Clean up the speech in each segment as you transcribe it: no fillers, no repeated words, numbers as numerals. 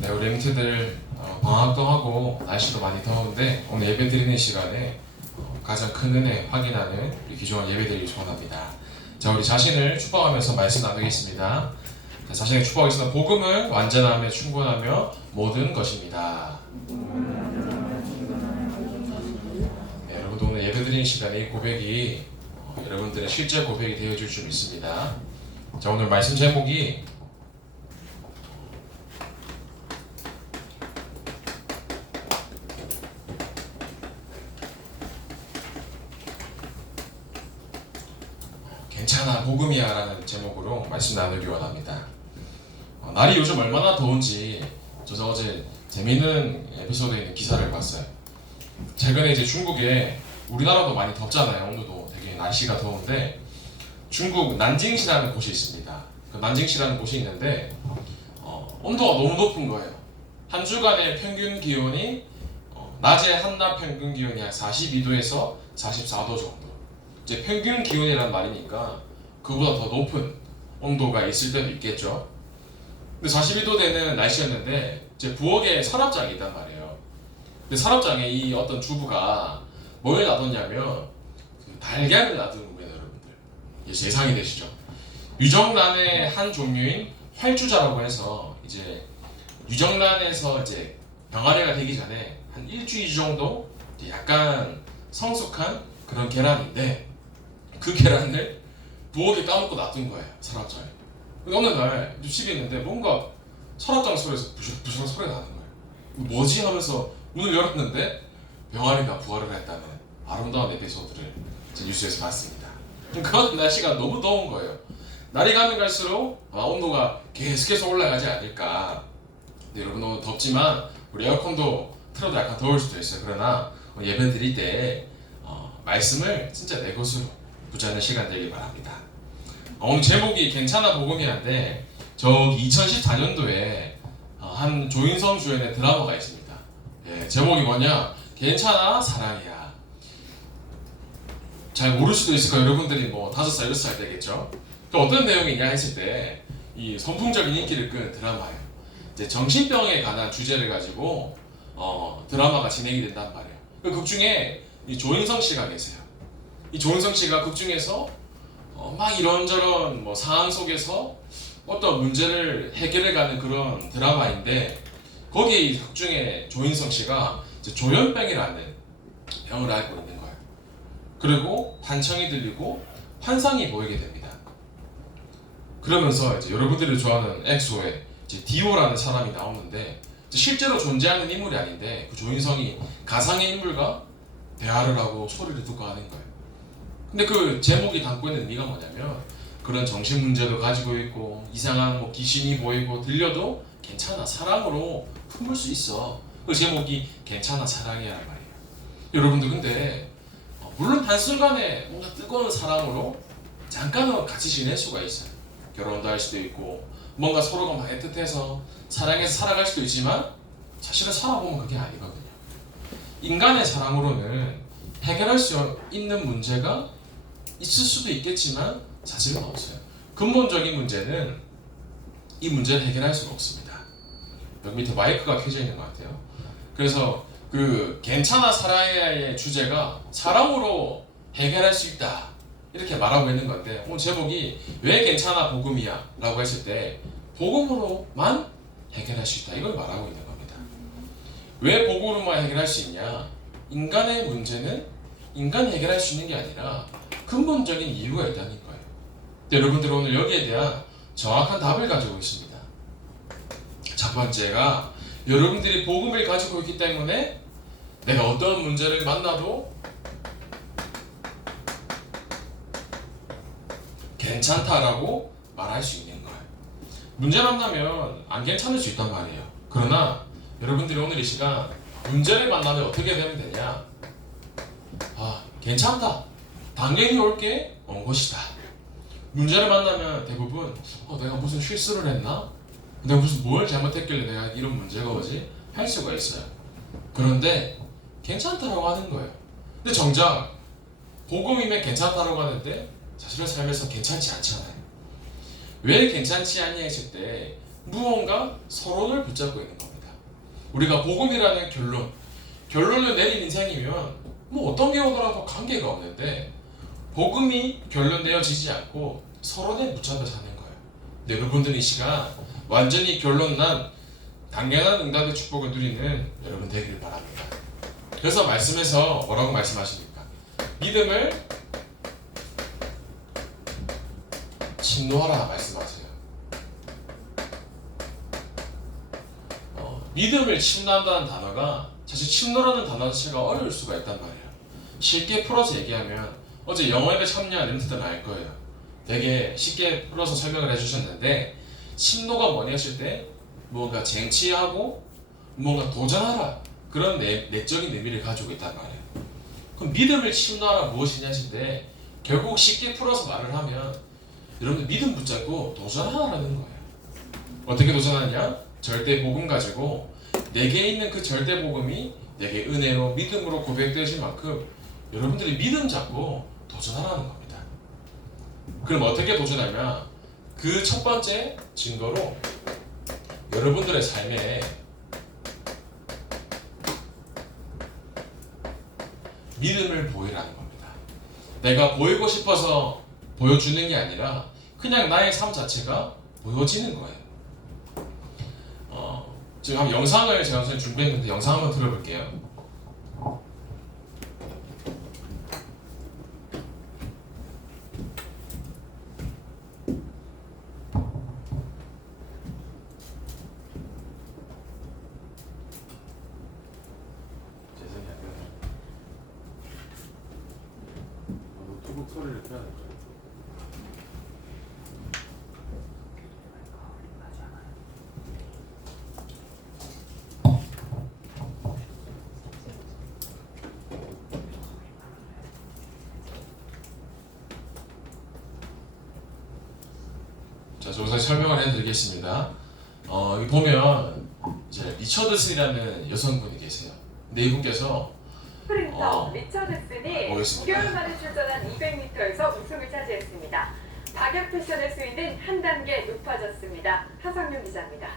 네, 우리 엠트들 방학도 하고 날씨도 많이 더운데 오늘 예배 드리는 시간에 가장 큰 은혜 확인하는 우리 귀중한 예배 드리기 원합니다. 자, 우리 자신을 축복하면서 말씀 나누겠습니다. 자, 자신을 축복하겠습니다. 복음은 완전함에 충분하며 모든 것입니다. 네, 여러분도 오늘 예배 드리는 시간에 이 고백이 여러분들의 실제 고백이 되어줄 줄 믿습니다. 자, 오늘 말씀 제목이 괜찮아 복음이야 라는 제목으로 말씀 나누기 원합니다. 날이 요즘 얼마나 더운지 저 어제 재미있는 에피소드에 있는 기사를 봤어요. 최근에 이제 중국에 우리나라도 많이 덥잖아요. 오늘도 되게 날씨가 더운데 중국 난징시라는 곳이 있습니다. 그 난징시라는 곳이 있는데 온도가 너무 높은 거예요. 한 주간의 평균 기온이 낮에 한낮 평균 기온이 한 42도에서 44도 정도. 이제 평균 기온이란 말이니까 그보다 더 높은 온도가 있을 때도 있겠죠. 근데 42도 되는 날씨였는데 이제 부엌에 서랍장이 있단 말이에요. 근데 서랍장에 이 어떤 주부가 뭘 놔뒀냐면 그 달걀을 놔두는 거예요, 여러분들. 이제 예상이 되시죠? 유정란의 한 종류인 활주자라고 해서 이제 유정란에서 이제 병아리가 되기 전에 한 일주일 정도 약간 성숙한 그런 계란인데 그 계란을 부엌에 까먹고 놔둔 거예요, 서랍장에. 근데 어느 날 집에 있는데 뭔가 서랍장 소리에서 부시럭부시럭 소리가 나는 거예요. 뭐지 하면서 문을 열었는데 병아리가 부활을 했다는 아름다운 에피소드를 뉴스에서 봤습니다. 그런 날씨가 너무 더운 거예요. 날이 가면 갈수록 온도가 계속해서 올라가지 않을까. 근데 여러분 너무 덥지만 우리 에어컨도 틀어도 약간 더울 수도 있어요. 그러나 예배 드릴 때 말씀을 진짜 내 것으로 붙잡는 시간 되길 바랍니다. 오늘 제목이 괜찮아 복음이란데 저기 2014년도에 한 조인성 주연의 드라마가 있습니다. 예, 제목이 뭐냐? 괜찮아 사랑이야. 잘 모를 수도 있을 거예요. 여러분들이 뭐 5살, 6살 되겠죠? 또 어떤 내용이냐 했을 때 이 선풍적인 인기를 끄는 드라마예요. 이제 정신병에 관한 주제를 가지고 드라마가 진행이 된단 말이에요. 그 극 중에 이 조인성 씨가 계세요. 이 조인성 씨가 극 중에서 막 이런저런 뭐 상황 속에서 어떤 문제를 해결해가는 그런 드라마인데 거기에 이 극 중에 조인성 씨가 이제 조현병이라는 병을 앓고 있는 거예요. 그리고 환청이 들리고 환상이 보이게 됩니다. 그러면서 이제 여러분들이 좋아하는 엑소의 이제 디오라는 사람이 나오는데 실제로 존재하는 인물이 아닌데 그 조인성이 가상의 인물과 대화를 하고 소리를 듣고 하는 거예요. 근데 그 제목이 담고 있는 의미가 뭐냐면 그런 정신 문제도 가지고 있고 이상한 뭐 귀신이 보이고 들려도 괜찮아 사랑으로 품을 수 있어. 그 제목이 괜찮아 사랑이란 말이에요. 여러분들 근데 물론 한순간에 뭔가 뜨거운 사랑으로 잠깐은 같이 지낼 수가 있어요. 결혼도 할 수도 있고 뭔가 서로가 막 애틋해서 사랑해서 살아갈 수도 있지만 사실은 살아보면 그게 아니거든요. 인간의 사랑으로는 해결할 수 있는 문제가 있을 수도 있겠지만 사실은 없어요. 근본적인 문제는 이 문제를 해결할 수가 없습니다. 여기 밑에 마이크가 켜져 있는 것 같아요. 그래서 그 괜찮아 사랑해야의 주제가 사랑으로 해결할 수 있다 이렇게 말하고 있는 건데 오늘 제목이 왜 괜찮아 복음이야 라고 했을 때 복음으로만 해결할 수 있다 이걸 말하고 있는 겁니다. 왜 복음으로만 해결할 수 있냐? 인간의 문제는 인간이 해결할 수 있는 게 아니라 근본적인 이유가 있다는 거예요. 여러분들 오늘 여기에 대한 정확한 답을 가지고 있습니다. 첫 번째가 여러분들이 복음을 가지고 있기 때문에 내가 어떤 문제를 만나도 괜찮다라고 말할 수 있는 거예요. 문제 만나면 안 괜찮을 수 있단 말이에요. 그러나 여러분들이 오늘 이 시간 문제를 만나면 어떻게 되면 되냐? 괜찮다. 당연히 올 게 온 것이다. 문제를 만나면 대부분 내가 무슨 실수를 했나? 내가 무슨 뭘 잘못했길래 내가 이런 문제가 오지? 할 수가 있어요. 그런데 괜찮다라고 하는 거예요. 근데 정작 복음이면 괜찮다라고 하는데 사실은 삶에서 괜찮지 않잖아요. 왜 괜찮지 않냐 했을 때 무언가 서론을 붙잡고 있는 겁니다. 우리가 복음이라는 결론을 내린 인생이면 뭐 어떤 게 오더라도 관계가 없는데 복음이 결론되어지지 않고 서론에 붙잡혀 사는 거예요. 근데 여러분들 이 시간 완전히 결론난 당연한 응답의 축복을 누리는 여러분 되기를 바랍니다. 그래서 말씀에서 뭐라고 말씀하십니까? 믿음을 침노하라 말씀하세요. 믿음을 침노한다는 단어가 사실 침노라는 단어 자체가 어려울 수가 있단 말이에요. 쉽게 풀어서 얘기하면 어제 영어에 참여한 렌트들 알 거예요. 되게 쉽게 풀어서 설명을 해주셨는데 침노가 뭐냐 했을 때 뭔가 쟁취하고 뭔가 도전하라 그런 내적인 의미를 가지고 있단 말이에요. 그럼 믿음을 침노하라 무엇이냐 했을 때 결국 쉽게 풀어서 말을 하면 여러분들 믿음 붙잡고 도전하라는 거예요. 어떻게 도전하냐? 절대 복음 가지고 내게 있는 그 절대 복음이 내게 은혜로 믿음으로 고백되어질 만큼 여러분들이 믿음 잡고 도전하라는 겁니다. 그럼 어떻게 도전하냐? 그 첫 번째 증거로 여러분들의 삶에 믿음을 보이라는 겁니다. 내가 보이고 싶어서 보여주는 게 아니라 그냥 나의 삶 자체가 보여지는 거예요. 지금 한번 영상을 제가 우선 준비했는데 영상 한번 들어볼게요. 노트북 소리를 켜야 될까요? 자, 우선 설명을 해드리겠습니다. 여기 보면 이제 리처드슨이라는 여성분이 계세요. 근데 이분께서 스프린터 리처드슨이 보겠습니다. 9개월 만에 출전한 200m에서 우승을 차지했습니다. 박약 패션의 수위는 한 단계 높아졌습니다. 하성룡 기자입니다.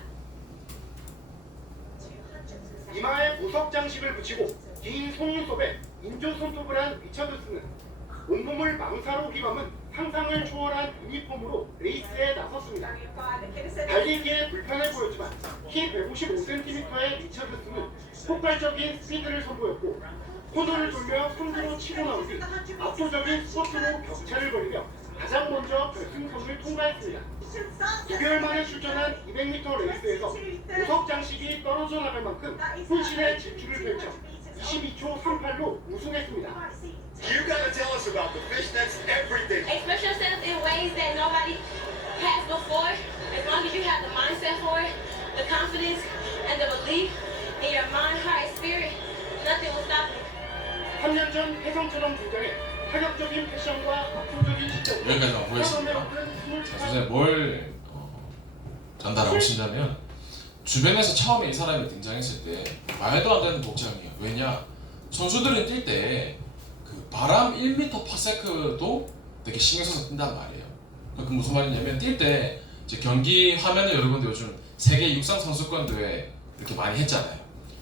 이마에 보석 장식을 붙이고 긴 속눈썹에 인조 손톱을 한 리처드슨은 온몸을 망사로 휘감은 상상을 초월한 유니폼으로 레이스에 나섰습니다. 달리기에 불편해 보였지만 키 155cm의 리처드슨은 폭발적인 스피드를 선보였고 코너를 돌며 선두로 치고 나온 뒤 압도적인 스포트로 격차를 벌이며 가장 먼저 결승선을 통과했습니다. 9개월 만에 출전한 200m 레이스에서 보석 장식이 떨어져 나갈 만큼 혼신의 질주를 펼쳐 22초 38로 우승했습니다. You gotta tell us about the fish that's everything. Express yourself in ways that nobody has before. As long as you have the mindset for it, the confidence, and the belief in your mind, heart, and spirit, nothing will stop you. 3년 전 혜성처럼 등장해 파격적인 패션과 압도적인 자, 여기까지만 보겠습니다. 자, 선생님 뭘 전달하고 싶냐면 주변에서 처음에 이 사람이 등장했을 때 말도 안 되는 복장이에요. 왜냐? 선수들은 뛸 때 그 바람 1m/s도 되게 신경 써서 뛴단 말이에요. 그 무슨 말이냐면 뛸 때 이제 경기 화면을 여러분들 요즘 세계 육상 선수권 대회 이렇게 많이 했잖아요.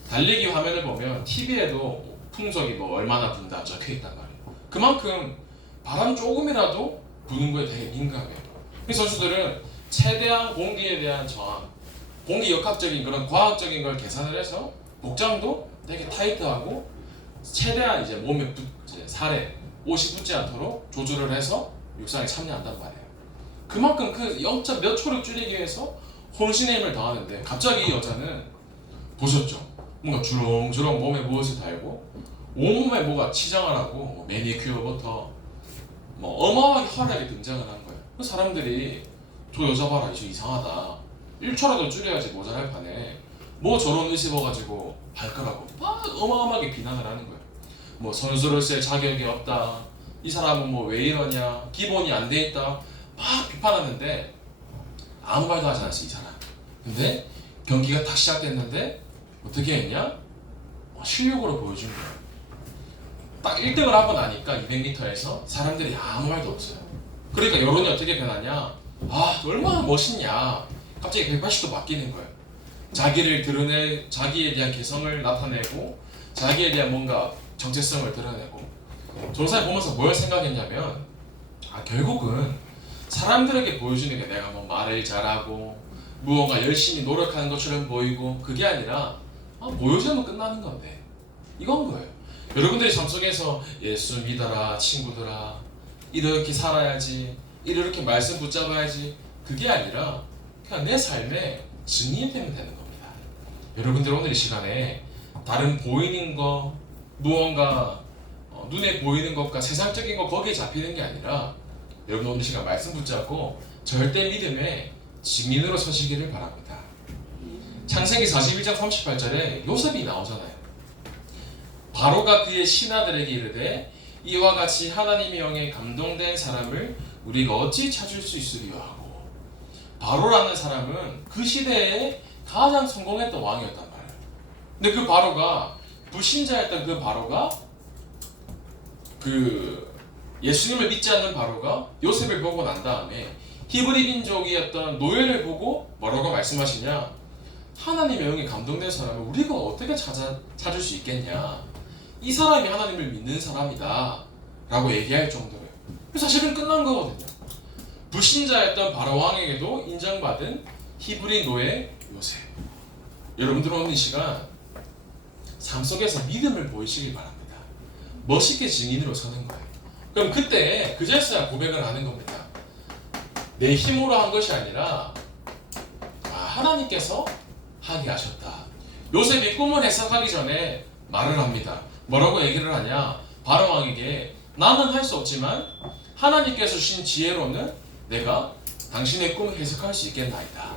달리기 화면을 보면 TV에도 풍속이 뭐 얼마나 분다 적혀 있단 말이에요. 그만큼 바람 조금이라도 부는 거에 되게 민감해요. 이 선수들은 최대한 공기에 대한 저항, 공기 역학적인 그런 과학적인 걸 계산을 해서 복장도 되게 타이트하고 최대한 이제 몸에 이제 살에 옷이 붙지 않도록 조절을 해서 육상에 참여한단 말이에요. 그만큼 그 0. 몇 초를 줄이기 위해서 혼신의 힘을 다하는데 갑자기 이 여자는 보셨죠? 뭔가 주렁주렁 몸에 무엇을 달고 온몸에 뭐가 치장을 하고 뭐 매니큐어부터 뭐 어마어마하게 화려하게 등장을 한 거예요. 그 사람들이 저 여자 봐라, 저 이상하다. 1초라도 줄여야지 모자랄 판에 뭐 저런 옷 입어가지고 할 거라고 막 어마어마하게 비난을 하는 거예요. 뭐 선수로서의 자격이 없다. 이 사람은 뭐 왜 이러냐. 기본이 안 돼 있다. 막 비판하는데 아무 말도 하지 않았어, 이 사람. 근데 경기가 딱 시작됐는데 어떻게 했냐? 실력으로 보여준 거예요. 딱 1등을 하고 나니까 200m에서 사람들이 아무 말도 없어요. 그러니까 여론이 어떻게 변하냐? 아, 얼마나 멋있냐. 갑자기 180도 바뀌는 거예요. 자기를 드러내, 자기에 대한 개성을 나타내고 자기에 대한 뭔가 정체성을 드러내고 조사를 보면서 뭘 생각했냐면 결국은 사람들에게 보여주는 게 내가 뭐 말을 잘하고 무언가 열심히 노력하는 것처럼 보이고 그게 아니라 보여주면 끝나는 건데 이건 거예요. 여러분들이 삶 속에서 예수 믿어라 친구들아 이렇게 살아야지 이렇게 말씀 붙잡아야지 그게 아니라 그냥 내 삶에 증인이 되면 되는 겁니다. 여러분들 오늘 이 시간에 다른 보이는 거 무언가 눈에 보이는 것과 세상적인 거 거기에 잡히는 게 아니라 여러분 오늘 이 시간 말씀 붙잡고 절대 믿음의 증인으로 서시기를 바랍니다. 창세기 41장 38절에 요셉이 나오잖아요. 바로가 그의 신하들에게 이르되 이와 같이 하나님의 영에 감동된 사람을 우리가 어찌 찾을 수 있으리요 하고 바로라는 사람은 그 시대에 가장 성공했던 왕이었단 말이에요. 근데 그 바로가 불신자였던 그 바로가 그 예수님을 믿지 않는 바로가 요셉을 보고 난 다음에 히브리 민족이었던 노예를 보고 뭐라고 말씀하시냐 하나님의 영에 감동된 사람을 우리가 어떻게 찾을 수 있겠냐 이 사람이 하나님을 믿는 사람이다 라고 얘기할 정도예요. 사실은 끝난 거거든요. 불신자였던 바로 왕에게도 인정받은 히브리 노예 요셉. 여러분들은 오늘 이 시간 삶 속에서 믿음을 보이시길 바랍니다. 멋있게 증인으로 서는 거예요. 그럼 그때 그제서야 고백을 하는 겁니다. 내 힘으로 한 것이 아니라 하나님께서 하게 하셨다. 요셉이 꿈을 해석하기 전에 말을 합니다. 뭐라고 얘기를 하냐? 바로 왕에게 나는 할 수 없지만 하나님께서 주신 지혜로는 내가 당신의 꿈을 해석할 수 있겠나이다.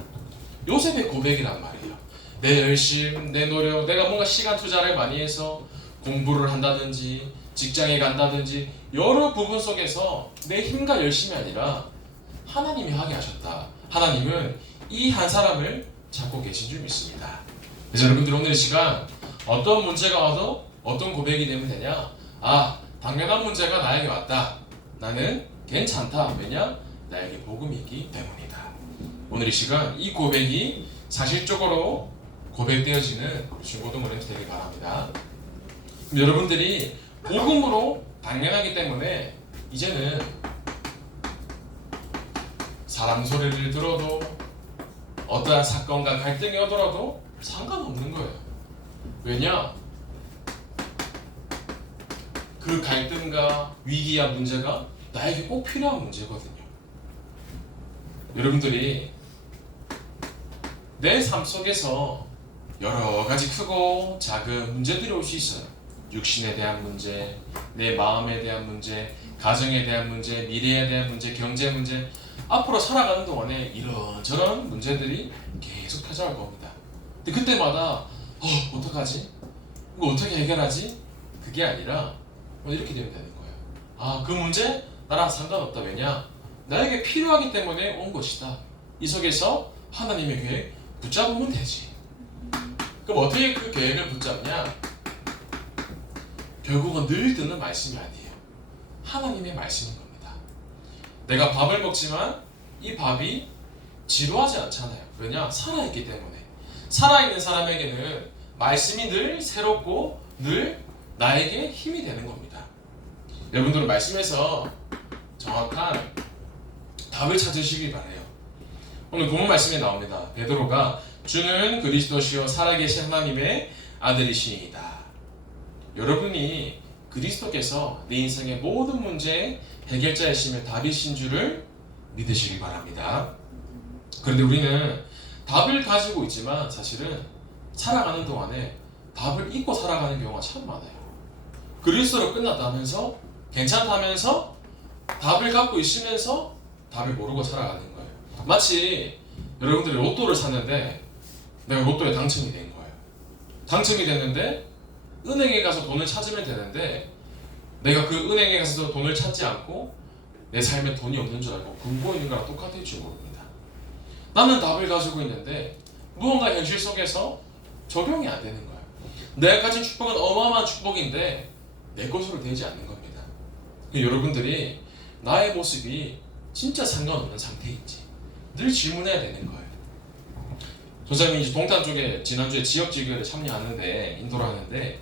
요셉의 고백이란 말이에요. 내 열심, 내 노력, 내가 뭔가 시간 투자를 많이 해서 공부를 한다든지 직장에 간다든지 여러 부분 속에서 내 힘과 열심이 아니라 하나님이 하게 하셨다. 하나님은 이 한 사람을 찾고 계신 줄 믿습니다. 그래서 여러분들 오늘 이 시간 어떤 문제가 와도 어떤 고백이 되면 되냐? 당연한 문제가 나에게 왔다. 나는 괜찮다. 왜냐? 나에게 복음이 있기 때문이다. 오늘 이 시간 이 고백이 사실적으로 고백되어지는 중고등어른이 되길 바랍니다. 여러분들이 복음으로 당연하기 때문에 이제는 사람 소리를 들어도 어떠한 사건과 갈등이 오더라도 상관없는 거예요. 왜냐? 그 갈등과 위기와 문제가 나에게 꼭 필요한 문제거든요. 여러분들이 내 삶 속에서 여러 가지 크고 작은 문제들이 올 수 있어요. 육신에 대한 문제, 내 마음에 대한 문제, 가정에 대한 문제, 미래에 대한 문제, 경제 문제 앞으로 살아가는 동안에 이런저런 문제들이 계속 찾아올 겁니다. 근데 그때마다 어떡하지? 이거 어떻게 해결하지? 그게 아니라 이렇게 되면 되는 거예요. 그 문제 나랑 상관없다. 왜냐? 나에게 필요하기 때문에 온 것이다. 이 속에서 하나님의 계획 붙잡으면 되지. 그럼 어떻게 그 계획을 붙잡냐? 결국은 늘 듣는 말씀이 아니에요. 하나님의 말씀인 겁니다. 내가 밥을 먹지만 이 밥이 지루하지 않잖아요. 왜냐? 살아있기 때문에. 살아있는 사람에게는 말씀이 늘 새롭고 늘 나에게 힘이 되는 겁니다. 여러분들은 말씀에서 정확한 답을 찾으시길 바라요. 오늘 본문 말씀에 나옵니다. 베드로가 주는 그리스도시요 살아계신 하나님의 아들이시니이다. 여러분이 그리스도께서 내 인생의 모든 문제의 해결자이시며 답이신 줄을 믿으시길 바랍니다. 그런데 우리는 답을 가지고 있지만 사실은 살아가는 동안에 답을 잊고 살아가는 경우가 참 많아요. 그리스도로 끝났다면서 괜찮다면서 답을 갖고 있으면서 답을 모르고 살아가는 거예요. 마치 여러분들이 로또를 샀는데 내가 로또에 당첨이 된 거예요. 당첨이 됐는데 은행에 가서 돈을 찾으면 되는데 내가 그 은행에 가서 돈을 찾지 않고 내 삶에 돈이 없는 줄 알고 굶고 있는 거랑 똑같을 줄 모릅니다. 나는 답을 가지고 있는데 무언가 현실 속에서 적용이 안 되는 거예요. 내가 가진 축복은 어마어마한 축복인데 내 것으로 되지 않는 겁니다. 여러분들이 나의 모습이 진짜 상관없는 상태인지 늘 질문해야 되는 거예요. 선생님이 이제 동탄 쪽에 지난주에 지역지교를 참여하는데 인도를 하는데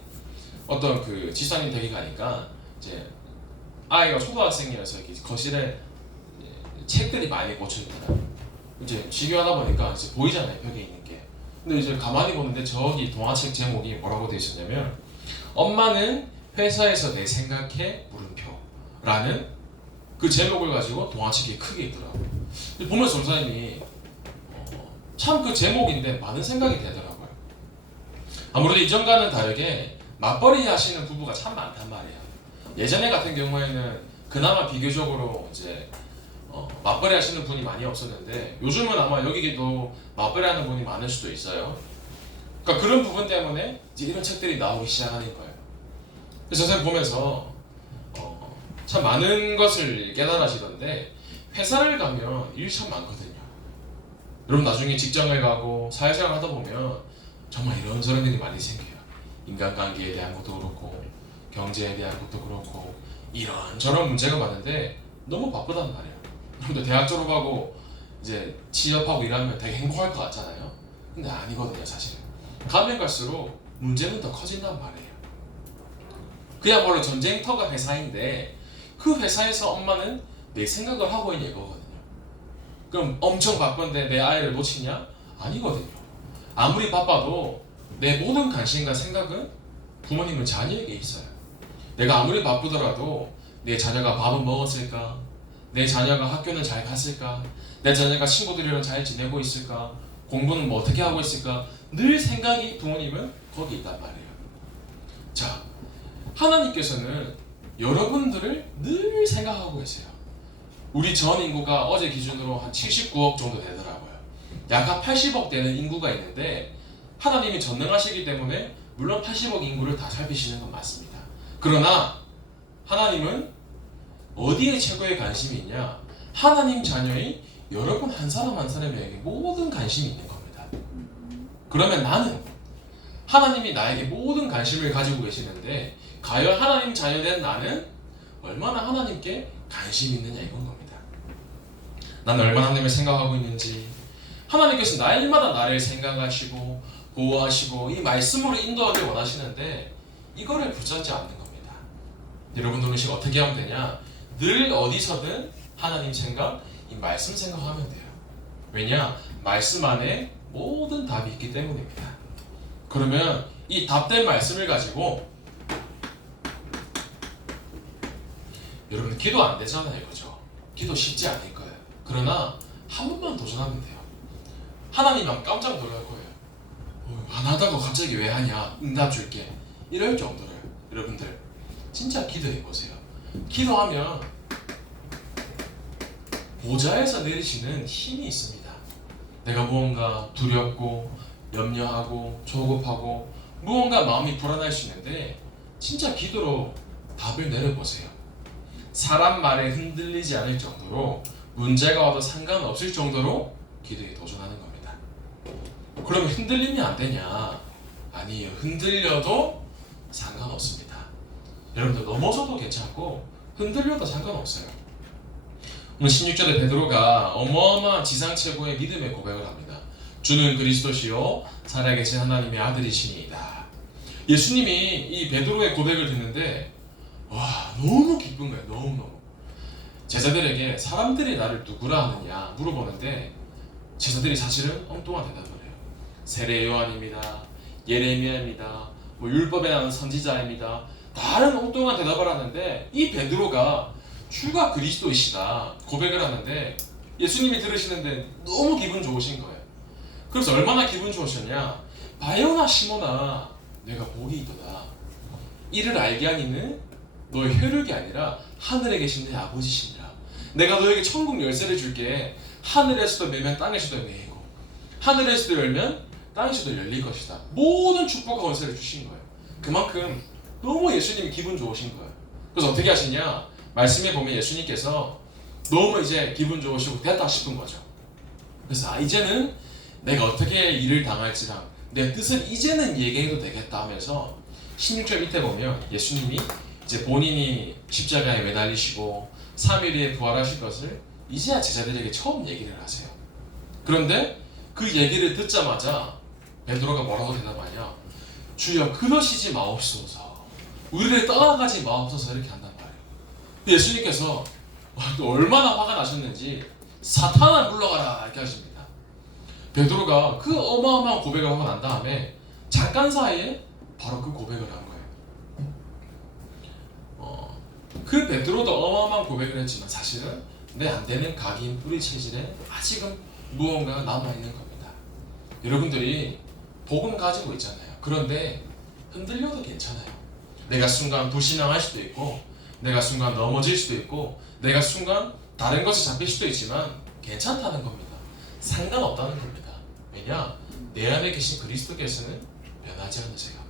어떤 그 지사님 댁에 가니까 이제 아이가 초등학생이어서 이렇게 거실에 책들이 많이 꽂혀 있더라고요. 이제 지교하다 보니까 이제 보이잖아요, 벽에 있는 게. 근데 이제 가만히 보는데 저기 동화책 제목이 뭐라고 되어 있었냐면 엄마는 회사에서 내 생각해 물음표라는 그 제목을 가지고 동화책이 크게 있더라고요. 보면서 전사님이 참 그 제목인데 많은 생각이 되더라고요. 아무래도 이전과는 다르게 맞벌이 하시는 부부가 참 많단 말이에요. 예전에 같은 경우에는 그나마 비교적으로 이제 맞벌이 하시는 분이 많이 없었는데 요즘은 아마 여기도 맞벌이 하는 분이 많을 수도 있어요. 그러니까 그런 부분 때문에 이제 이런 책들이 나오기 시작하는 거예요. 그래서 선생님 보면서 참 많은 것을 깨달으시던데 회사를 가면 일 참 많거든요. 여러분 나중에 직장을 가고 사회생활 하다 보면 정말 이런저런 일이 많이 생겨요. 인간관계에 대한 것도 그렇고 경제에 대한 것도 그렇고 이런저런 문제가 많은데 너무 바쁘단 말이에요. 여러분들 대학 졸업하고 이제 취업하고 일하면 되게 행복할 것 같잖아요. 근데 아니거든요, 사실은. 가면 갈수록 문제는 더 커진단 말이에요. 그야말로 전쟁터가 회사인데 그 회사에서 엄마는 내 생각을 하고 있는 이거거든요. 그럼 엄청 바쁜데 내 아이를 놓치냐? 아니거든요. 아무리 바빠도 내 모든 관심과 생각은 부모님은 자녀에게 있어요. 내가 아무리 바쁘더라도 내 자녀가 밥은 먹었을까? 내 자녀가 학교는 잘 갔을까? 내 자녀가 친구들이랑 잘 지내고 있을까? 공부는 뭐 어떻게 하고 있을까? 늘 생각이 부모님은 거기 있단 말이에요. 자, 하나님께서는 여러분들을 늘 생각하고 계세요. 우리 전 인구가 어제 기준으로 한 79억 정도 되더라고요. 약 한 80억 되는 인구가 있는데 하나님이 전능하시기 때문에 물론 80억 인구를 다 살피시는 건 맞습니다. 그러나 하나님은 어디에 최고의 관심이 있냐? 하나님 자녀의 여러분 한 사람 한 사람에게 모든 관심이 있는 겁니다. 그러면 나는 하나님이 나에게 모든 관심을 가지고 계시는데 과연 하나님 자녀된 나는 얼마나 하나님께 관심이 있느냐 이건 겁니다. 나는 얼마나 하나님을 생각하고 있는지 하나님께서 날마다 나를 생각하시고 보호하시고 이 말씀으로 인도하길 원하시는데 이거를 붙잡지 않는 겁니다. 여러분들은 지금 어떻게 하면 되냐? 늘 어디서든 하나님 생각, 이 말씀 생각하면 돼요. 왜냐? 말씀 안에 모든 답이 있기 때문입니다. 그러면 이 답된 말씀을 가지고 여러분 기도 안 되잖아요, 그죠? 기도 쉽지 않을 거예요. 그러나 한 번만 도전하면 돼요. 하나님 하면 깜짝 놀랄 거예요. 안 하다가 갑자기 왜 하냐? 응답 줄게. 이럴 정도로요. 여러분들 진짜 기도해 보세요. 기도하면 보좌에서 내리시는 힘이 있습니다. 내가 무언가 두렵고 염려하고 조급하고 무언가 마음이 불안할 수 있는데 진짜 기도로 답을 내려보세요. 사람 말에 흔들리지 않을 정도로 문제가 와도 상관없을 정도로 기도에 도전하는 겁니다. 그러면 흔들리면 안 되냐? 아니에요. 흔들려도 상관없습니다. 여러분들 넘어져도 괜찮고 흔들려도 상관없어요. 오늘 16절에 베드로가 어마어마한 지상 최고의 믿음의 고백을 합니다. 주는 그리스도시요 살아계신 하나님의 아들이시니이다. 예수님이 이 베드로의 고백을 듣는데 와 너무 기쁜 거예요. 너무너무. 제자들에게 사람들이 나를 누구라 하느냐 물어보는데 제자들이 사실은 엉뚱한 대답을 해요. 세례 요한입니다. 예레미야입니다. 뭐 율법에 나오는 선지자입니다. 다른 엉뚱한 대답을 하는데 이 베드로가 주가 그리스도이시다 고백을 하는데 예수님이 들으시는데 너무 기분 좋으신 거예요. 그래서 얼마나 기분 좋으셨냐? 바요나 시모나 내가 복이 있도다. 이를 알게 하니는 너의 혈육이 아니라 하늘에 계신 내 아버지시니라. 내가 너에게 천국 열쇠를 줄게. 하늘에서도 열면 땅에서도 매이고 하늘에서도 열면 땅에서도 열릴 것이다. 모든 축복과 권세를 주신 거예요. 그만큼 너무 예수님이 기분 좋으신 거예요. 그래서 어떻게 하시냐? 말씀에 보면 예수님께서 너무 이제 기분 좋으시고 됐다 싶은 거죠. 그래서 이제는 내가 어떻게 일을 당할지랑 내 뜻을 이제는 얘기해도 되겠다 하면서 16절 밑에 보면 예수님이 이제 본인이 십자가에 매달리시고 3일 후에 부활하실 것을 이제야 제자들에게 처음 얘기를 하세요. 그런데 그 얘기를 듣자마자 베드로가 뭐라고 대답하냐? 주여 그러시지 마옵소서. 우리를 떠나가지 마옵소서 이렇게 한단 말이에요. 예수님께서 또 얼마나 화가 나셨는지 사탄아 물러가라 이렇게 하십니다. 베드로가 그 어마어마한 고백을 하고 난 다음에 잠깐 사이에 바로 그 고백을 한 거예요. 그 베드로도 어마어마한 고백을 했지만 사실은 내 안 되는 각인 뿌리 체질에 아직은 무언가가 남아있는 겁니다. 여러분들이 복음 가지고 있잖아요. 그런데 흔들려도 괜찮아요. 내가 순간 불신앙할 수도 있고 내가 순간 넘어질 수도 있고 내가 순간 다른 것에 잡힐 수도 있지만 괜찮다는 겁니다. 상관없다는 겁니다. 왜냐? 내 안에 계신 그리스도께서는 변하지 않으세요.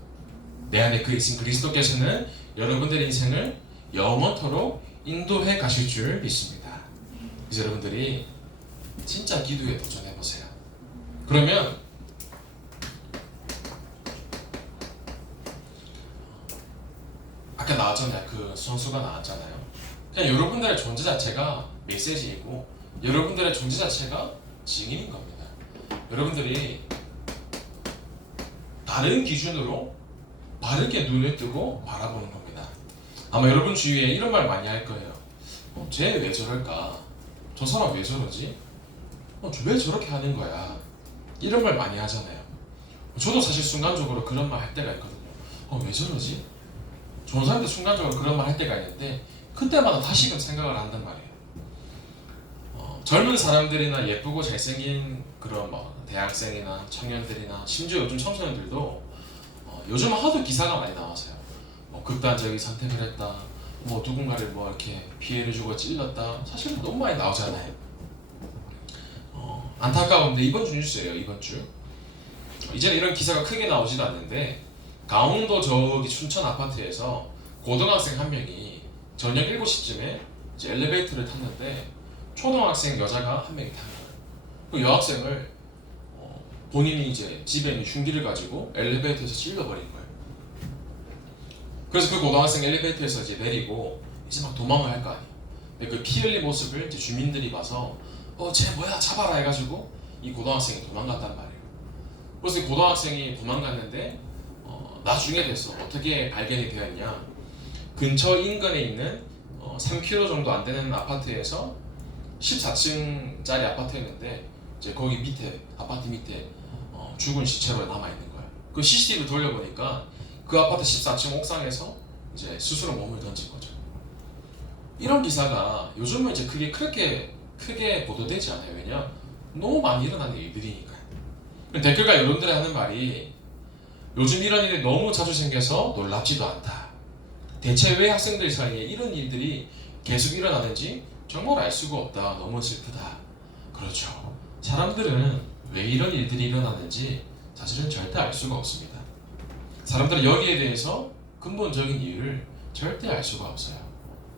내 안에 계신 그리스도께서는 여러분들의 인생을 영원토록 인도해 가실 줄 믿습니다. 이제 여러분들이 진짜 기도에 도전해 보세요. 그러면 아까 나왔잖아요. 그 선수가 나왔잖아요. 그냥 여러분들의 존재 자체가 메시지이고 여러분들의 존재 자체가 증인인 겁니다. 여러분들이 다른 기준으로 바르게 눈을 뜨고 바라보는 겁니다. 아마 여러분 주위에 이런 말 많이 할 거예요. 쟤 왜 저럴까? 저 사람 왜 저러지? 왜 저렇게 하는 거야? 이런 말 많이 하잖아요. 저도 사실 순간적으로 그런 말 할 때가 있거든요. 왜 저러지? 좋은 사람들 순간적으로 그런 말 할 때가 있는데 그때마다 다시금 생각을 한단 말이에요. 젊은 사람들이나 예쁘고 잘생긴 그런 대학생이나 청년들이나 심지어 요즘 청소년들도 요즘 하도 기사가 많이 나와서요. 극단적인 선택을 했다. 누군가를 이렇게 피해를 주고 찔렀다. 사실 너무 많이 나오잖아요. 안타까운데 이번 주 뉴스예요. 이번 주. 이제는 이런 기사가 크게 나오지도 않는데 강원도 저기 춘천 아파트에서 고등학생 한 명이 저녁 7시쯤에 이제 엘리베이터를 탔는데 초등학생 여자가 한 명이 탄 거예요. 그 여학생을 본인이 이제 집에 있는 흉기를 가지고 엘리베이터에서 찔러버린 거예요. 그래서 그 고등학생 엘리베이터에서 이제 내리고 이제 막 도망을 할 거 아니에요. 근데 그 피 흘린 모습을 이제 주민들이 봐서 쟤 뭐야 잡아라 해가지고 이 고등학생이 도망갔단 말이에요. 그래서 이 고등학생이 도망갔는데 나중에 돼서 어떻게 발견이 되었냐? 근처 인근에 있는 3km 정도 안 되는 아파트에서 14층짜리 아파트였는데 이제 거기 밑에 아파트 밑에 죽은 시체로 남아 있는 거예요. 그 CCTV 돌려보니까 그 아파트 14층 옥상에서 이제 스스로 몸을 던진 거죠. 이런 기사가 요즘은 이제 그렇게 크게 보도되지 않아요. 왜냐? 너무 많이 일어나는 일들이니까요. 댓글과 여러분들이 하는 말이 요즘 이런 일이 너무 자주 생겨서 놀랍지도 않다. 대체 왜 학생들 사이에 이런 일들이 계속 일어나는지 정말 알 수가 없다. 너무 슬프다. 그렇죠. 사람들은 왜 이런 일들이 일어나는지 사실은 절대 알 수가 없습니다. 사람들은 여기에 대해서 근본적인 이유를 절대 알 수가 없어요.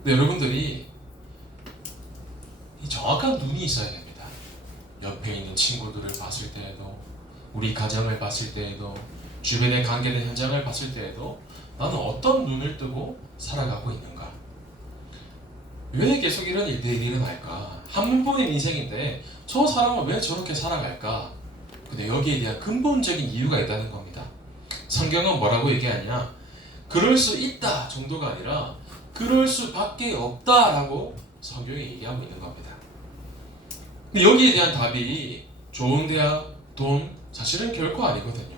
근데 여러분들이 이 정확한 눈이 있어야 됩니다. 옆에 있는 친구들을 봤을 때에도 우리 가정을 봤을 때에도 주변의 관계된 현장을 봤을 때에도 나는 어떤 눈을 뜨고 살아가고 있는가? 왜 계속 이런 일들이 일어날까? 한 번뿐인 인생인데 저 사람은 왜 저렇게 살아갈까? 근데 여기에 대한 근본적인 이유가 있다는 겁니다. 성경은 뭐라고 얘기하냐? 그럴 수 있다 정도가 아니라 그럴 수밖에 없다라고 성경이 얘기하고 있는 겁니다. 근데 여기에 대한 답이 좋은 대학, 돈, 사실은 결코 아니거든요.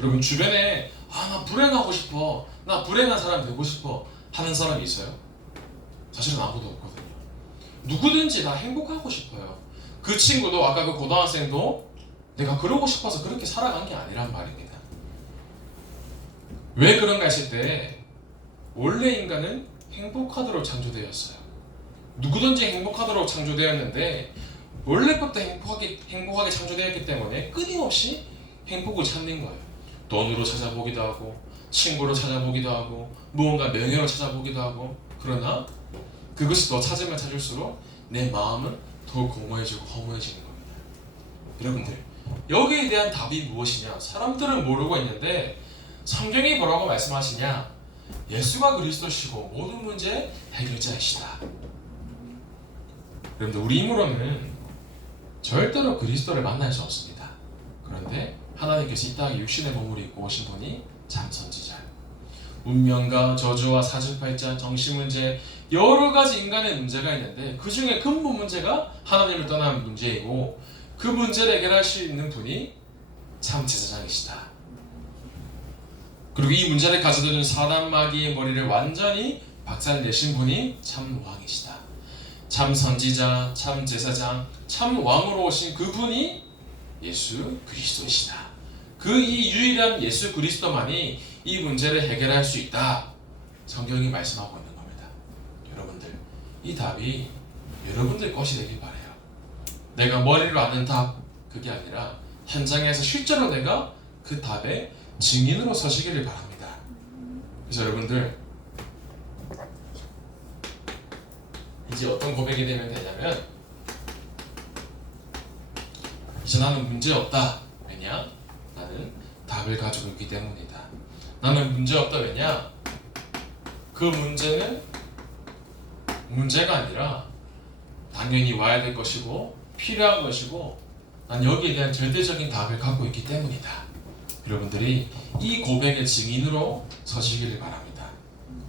여러분 주변에 나 불행하고 싶어, 나 불행한 사람 되고 싶어 하는 사람이 있어요? 사실은 아무도 없거든요. 누구든지 다 행복하고 싶어요. 그 친구도 아까 그 고등학생도 내가 그러고 싶어서 그렇게 살아간 게 아니란 말입니다. 왜 그런가 했을 때 원래 인간은 행복하도록 창조되었어요. 누구든지 행복하도록 창조되었는데 원래부터 행복하게 창조되었기 때문에 끊임없이 행복을 찾는 거예요. 돈으로 찾아보기도 하고 친구로 찾아보기도 하고 무언가 명예로 찾아보기도 하고 그러나 그것이 더 찾으면 찾을수록 내 마음은 더 공허해지고 허무해지는 겁니다. 여러분들 여기에 대한 답이 무엇이냐? 사람들은 모르고 있는데 성경이 뭐라고 말씀하시냐? 예수가 그리스도시고 모든 문제 해결자이시다. 여러분들 우리 힘으로는 절대로 그리스도를 만날 수 없습니다. 그런데 하나님께서 이 땅에 육신의 몸을 입고 오신 분이 참 선지자. 운명과 저주와 사주팔자, 정신문제, 여러 가지 인간의 문제가 있는데 그 중에 근본 문제가 하나님을 떠난 문제이고 그 문제를 해결할 수 있는 분이 참 제사장이시다. 그리고 이 문제를 가져다준 사단 마귀의 머리를 완전히 박살내신 분이 참 왕이시다. 참 선지자, 참 제사장, 참 왕으로 오신 그분이 예수 그리스도이시다. 그 이 유일한 예수 그리스도만이 이 문제를 해결할 수 있다. 성경이 말씀하고 있는 겁니다. 여러분들, 이 답이 여러분들 것이 되길 바라요. 내가 머리로 아는 답, 그게 아니라 현장에서 실제로 내가 그 답의 증인으로 서시기를 바랍니다. 그래서 여러분들, 이제 어떤 고백이 되면 되냐면, 이제 나는 문제 없다. 왜냐? 나는 답을 가지고 있기 때문이다. 나는 문제 없다. 왜냐? 그 문제는 문제가 아니라 당연히 와야 될 것이고 필요한 것이고 난 여기에 대한 절대적인 답을 갖고 있기 때문이다. 여러분들이 이 고백의 증인으로 서시기를 바랍니다.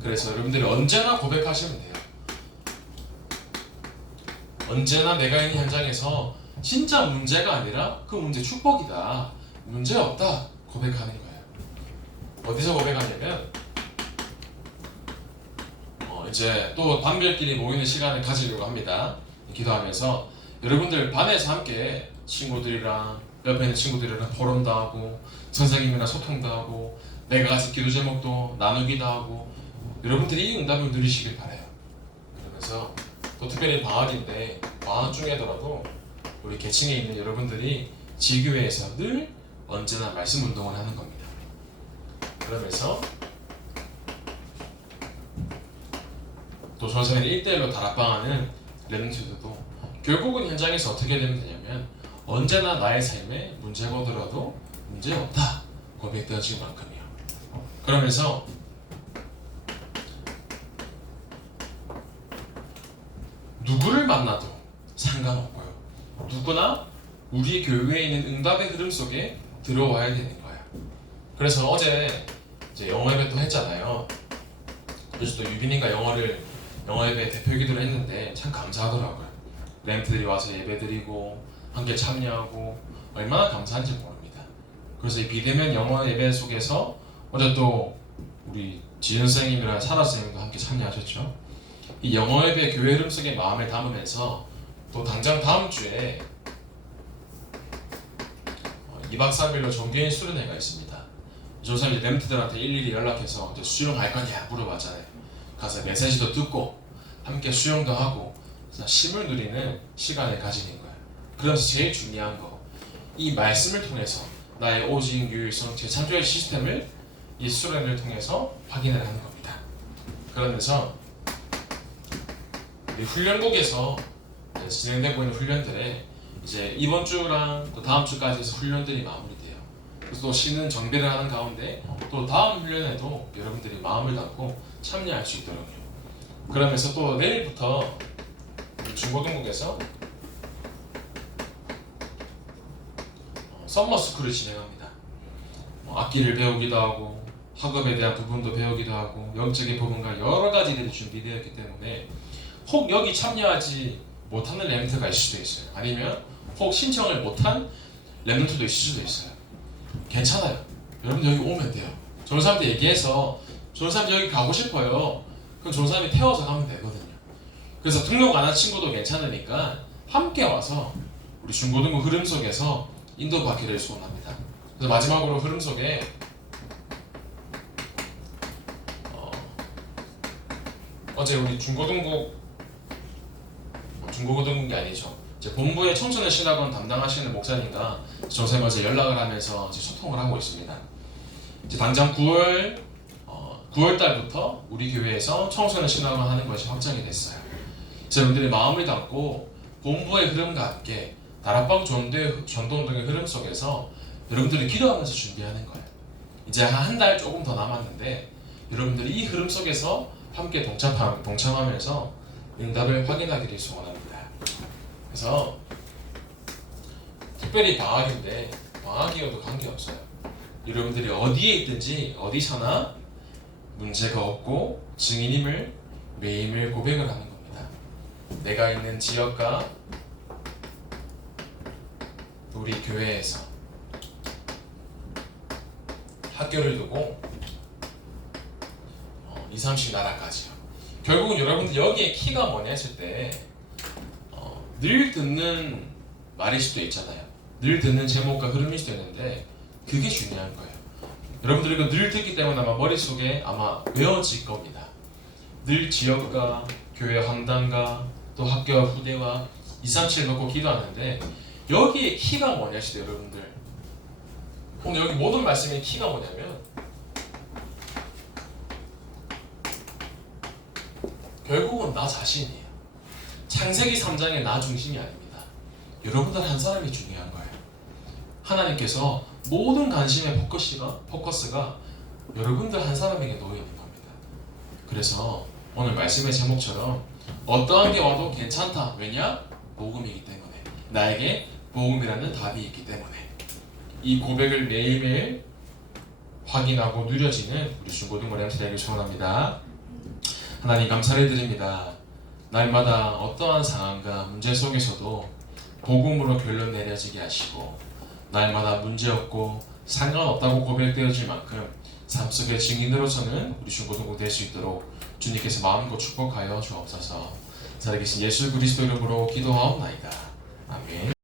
그래서 여러분들이 언제나 고백하시면 돼요. 언제나 내가 있는 현장에서 진짜 문제가 아니라 그 문제 축복이다. 문제 없다. 고백하는 거예요. 어디서 고백하냐면 이제 또 밤별끼리 모이는 시간을 가지려고 합니다. 기도하면서 여러분들 반에서 함께 친구들이랑 옆에 있는 친구들이랑 토론도 하고 선생님이랑 소통도 하고 내가 가진 기도 제목도 나누기도 하고 여러분들이 이 응답을 누리시길 바라요. 그러면서 또 특별히 방학인데 방학 중에더라도 우리 계층에 있는 여러분들이 지교회에서 늘 언제나 말씀 운동을 하는 겁니다. 그러면서 또 전선생님 1대1로 다락방하는 렘넌트들도 결국은 현장에서 어떻게 되면 되냐면 언제나 나의 삶에 문제가 오더라도 문제 없다 고백되어질 만큼이요. 그러면서 누구를 만나도 상관없고요. 누구나 우리 교회에 있는 응답의 흐름 속에 들어와야 되는 거예요. 그래서 어제 이제 영어 예배 또 했잖아요. 그래서 또 유빈이가 영어 예배 대표 기도를 했는데 참 감사하더라고요. 렘트들이 와서 예배드리고 함께 참여하고 얼마나 감사한지 모릅니다. 그래서 이 비대면 영어 예배 속에서 어제 또 우리 지은 선생님이랑 사라 선생님도 함께 참여하셨죠. 이 영어 예배 교회 흐름 속에 마음을 담으면서 또 당장 다음 주에 2박 3일로 정교인 수련회가 있습니다. 조선 이제 렘트들한테 일일이 연락해서 이제 수영할 거냐 물어봤잖아요. 가서 메시지도 듣고 함께 수영도 하고 쉼을 누리는 시간을 가지는 거예요. 그래서 제일 중요한 거, 이 말씀을 통해서 나의 오직 유일성 재창조의 시스템을 이 수련을 통해서 확인을 하는 겁니다. 그러면서 우리 훈련국에서 진행되고 있는 훈련들에 이제 이번 주랑 또 다음 주까지 해서 훈련들이 마무리돼요. 그래서 또 쉬는 정비를 하는 가운데 또 다음 훈련에도 여러분들이 마음을 담고 참여할 수 있도록요. 그러면서 또 내일부터 중고등국에서 썸머스쿨을 진행합니다. 악기를 배우기도 하고 학업에 대한 부분도 배우기도 하고 영적인 부분과 여러 가지들이 준비되어 있기 때문에 혹 여기 참여하지 못하는 렘넌트가 있을 수도 있어요. 아니면 혹 신청을 못한 렘넌트도 있을 수도 있어요. 괜찮아요. 여러분들 여기 오면 돼요. 좋은 사람한테 얘기해서 좋은 사람들 여기 가고 싶어요. 그럼 좋은 사람이 태워서 가면 되거든요. 그래서 등록 안 한 친구도 괜찮으니까 함께 와서 우리 중고등부 흐름 속에서 인도받기를 소원합니다. 그래서 마지막으로 흐름 속에 어제 우리 중고등국이 아니죠. 이제 본부의 청소년 신학원 담당하시는 목사님과 선생님 어제 연락을 하면서 이제 소통을 하고 있습니다. 이제 당장 9월 달부터 우리 교회에서 청소년 신학원 하는 것이 확정이 됐어요. 그래서 여러분들이 마음을 담고 본부의 흐름과 함께 다락방 전도운동의 흐름 속에서 여러분들이 기도하면서 준비하는 거예요. 이제 한 달 조금 더 남았는데 여러분들이 이 흐름 속에서 함께 동참하면서 응답을 확인하기를 소원합니다. 그래서 특별히 방학인데 방학이어도 관계없어요. 여러분들이 어디에 있든지 어디 사나 문제가 없고 증인임을 매일매일 고백을 하는 겁니다. 내가 있는 지역과 우리 교회에서 학교를 두고 2, 30 나라까지요. 결국은 여러분들 여기에 키가 뭐냐 했을 때 늘 듣는 말일 수도 있잖아요. 늘 듣는 제목과 흐름일 수도 있는데 그게 중요한 거예요. 여러분들이 이거 늘 듣기 때문에 아마 머릿속에 아마 외워질 겁니다. 늘 지역과 교회 황당과 또 학교와 후대와 2, 3, 7 놓고 기도하는데 여기에 키가 뭐냐 했을 때 여러분들 오늘 여기 모든 말씀의 키가 뭐냐면 결국은 나 자신이에요. 창세기 3장의 나 중심이 아닙니다. 여러분들 한 사람이 중요한 거예요. 하나님께서 모든 관심의 포커스가 여러분들 한 사람에게 놓여 있는 겁니다. 그래서 오늘 말씀의 제목처럼 어떠한 게 와도 괜찮다. 왜냐? 복음이기 때문에. 나에게 복음이라는 답이 있기 때문에. 이 고백을 매일매일 확인하고 누려지는 우리 중고등부 램스되기를 소원합니다. 하나님 감사를 드립니다. 날마다 어떠한 상황과 문제 속에서도 복음으로 결론 내려지게 하시고 날마다 문제없고 상관없다고 고백되어질 만큼 삶 속의 증인으로서는 우리 중고등부 될 수 있도록 주님께서 마음껏 축복하여 주옵소서. 살아계신 예수 그리스도 이름으로 기도하옵나이다. 아멘.